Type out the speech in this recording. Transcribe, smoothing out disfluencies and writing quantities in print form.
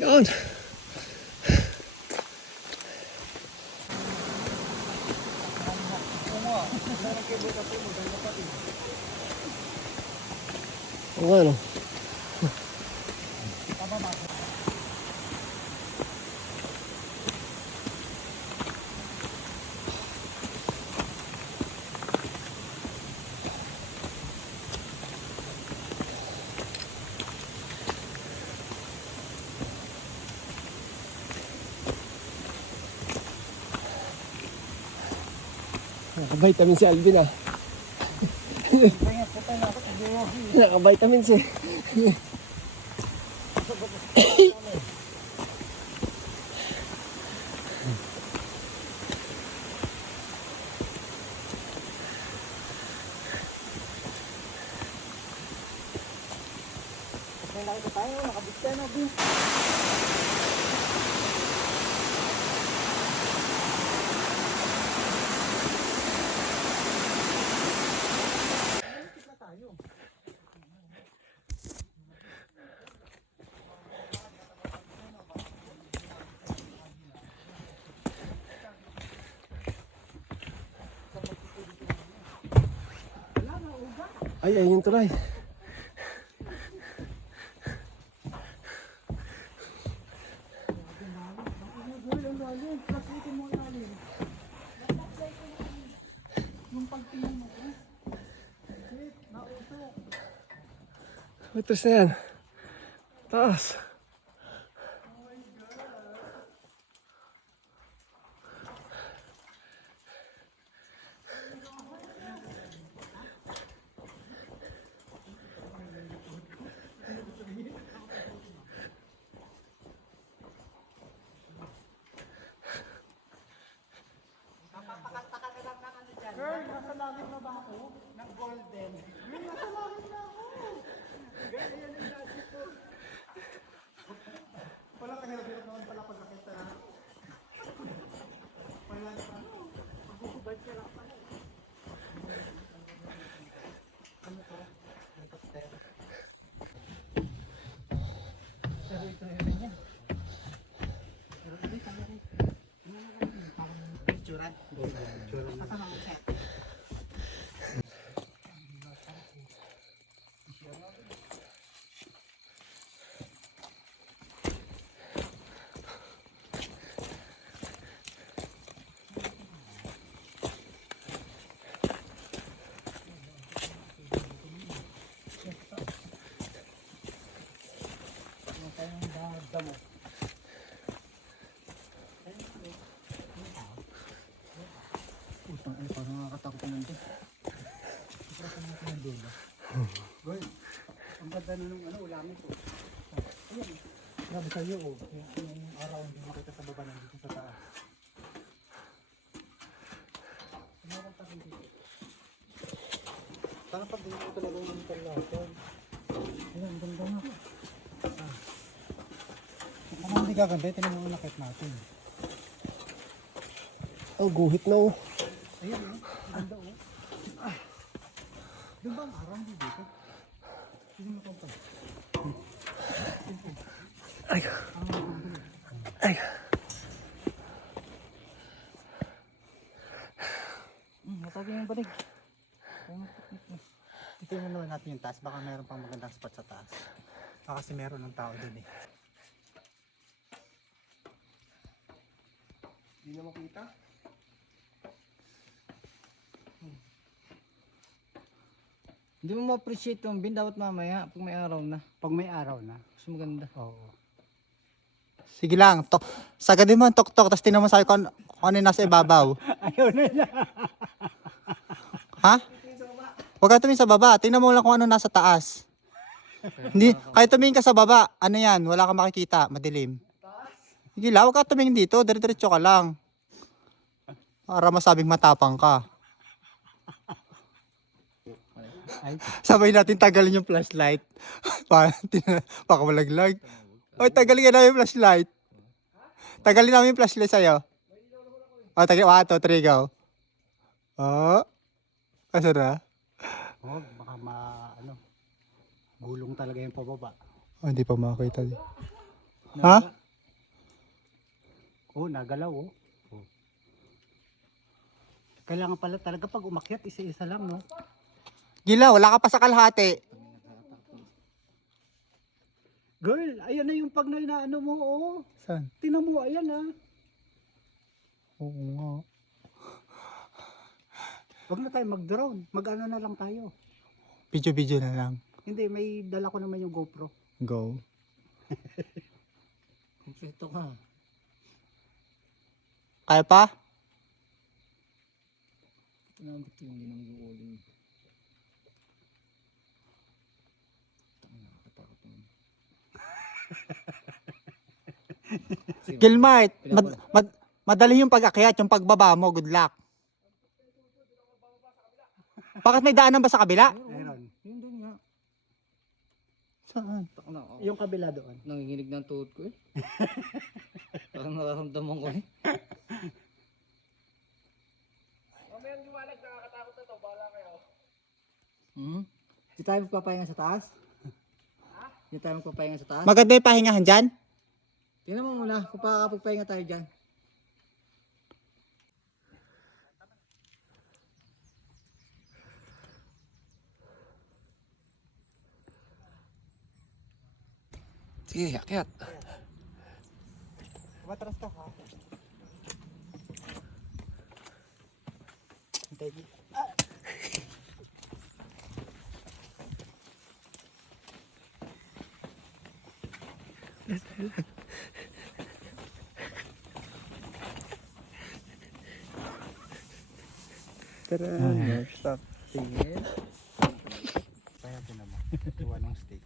Yan. Oo ano. Naka-vitamin si Alvin ah. Naka-vitamin si. May nakita tayo, nakabigta na bin. Ay, ayun yung tulay. Matras na yan. Taas. Girl, nasa langit na ba ako? Ng golden. Girl, nasa langit na ako. Girl, yan yung gadget ko. Wala kahirap-hirap naman pala pag nakita na. Wala na ano. Magugubad ka lang pala. Ano to? Helicopter. Pero ito yun niya. Pero ito yung kamera. Picturean. Asan ang set? Damo. Utang ano parang nakakatakot naman ito. Iprasa natin ng dulo. Goy, ang ganda na nung ano, ulamin ko. Ayan, grabe sa'yo oh. Yung araw hindi makita sa baba nandito sa taas. Meron pa rin dito. Sana pag dito ko talaga yung interlaton. Ayan, ganda nga. Ano hindi gaganda? Tinan mo ang nakit natin. Oh, guhit na oh. Ayan oh, ganda oh. Doon ba ang araw dito? Hindi mo pa. Ay. Ay. Matagin yung balik. Tingnan naman natin yung taas. Baka meron pang magandang spot sa taas. Baka kasi meron ng tao din eh. Hindi na makita. Hindi mo ma-appreciate yung bin. Dapat mamaya pag may araw na. Pag may araw na. Mas maganda. Oo. Sige lang, sagadin mo ang tok-tok, tapos tinan mo sa'yo kung ano yung nasa ibabaw. Ayaw na niya. Ha? Huwag ka tumingin sa baba. Tingnan mo lang kung ano nasa taas. Hindi, kahit tumingin ka sa baba, ano yan, wala kang makikita, madilim. Sige lang, huwag ka tumingin dito, dire-diretso ka lang. Para masabing matapang ka. Sabay natin tagalin yung flashlight. Baka malaglag. Oy, tagalin ka namin yung flashlight. Tagalin namin yung flashlight sa'yo. O, tagalin. 1, 2, 3, go. Oh. Asa na? Oh, baka gulong talaga yung pababa. Oh, hindi pa makakita. Ha? Oh, nagalaw oh. Kailangan pala talaga pag umakyat, isa-isa lang, no? Gila, wala ka pa sa kalahati. Girl, ayan na yung pag naano mo, oh. Saan? Tingnan mo, ayan ah. Oo nga. Huwag na tayo mag-drone. Mag-ano na lang tayo. Video na lang. Hindi, may dala ko naman yung GoPro. Go. Kompleto ka. Kaya pa? Tinambit yung ginang yung uling. Gilmart, madali yung pag-akyat, yung pagbaba mo, good luck. Bakit may daanan ba sa kabila? Meron. Yun doon nga. Saan? Takna ako. Yung kabila doon. Nanginginig ng tuhod ko eh. Parang nararamdaman ko eh. Mamayang liwanag, nakakatakot na to. Bahala kayo. Di tayo magpapahinga sa taas? Ha? Di tayo magpapahinga sa taas? Maganda yung pahingahan dyan? Tingnan mo muna kung pakakapagpahinga tayo dyan. Sige, akyat. Matras ka ha? Hintay mo. Tara, stop. Tingin. Kaya naman. Tuwa ng steak.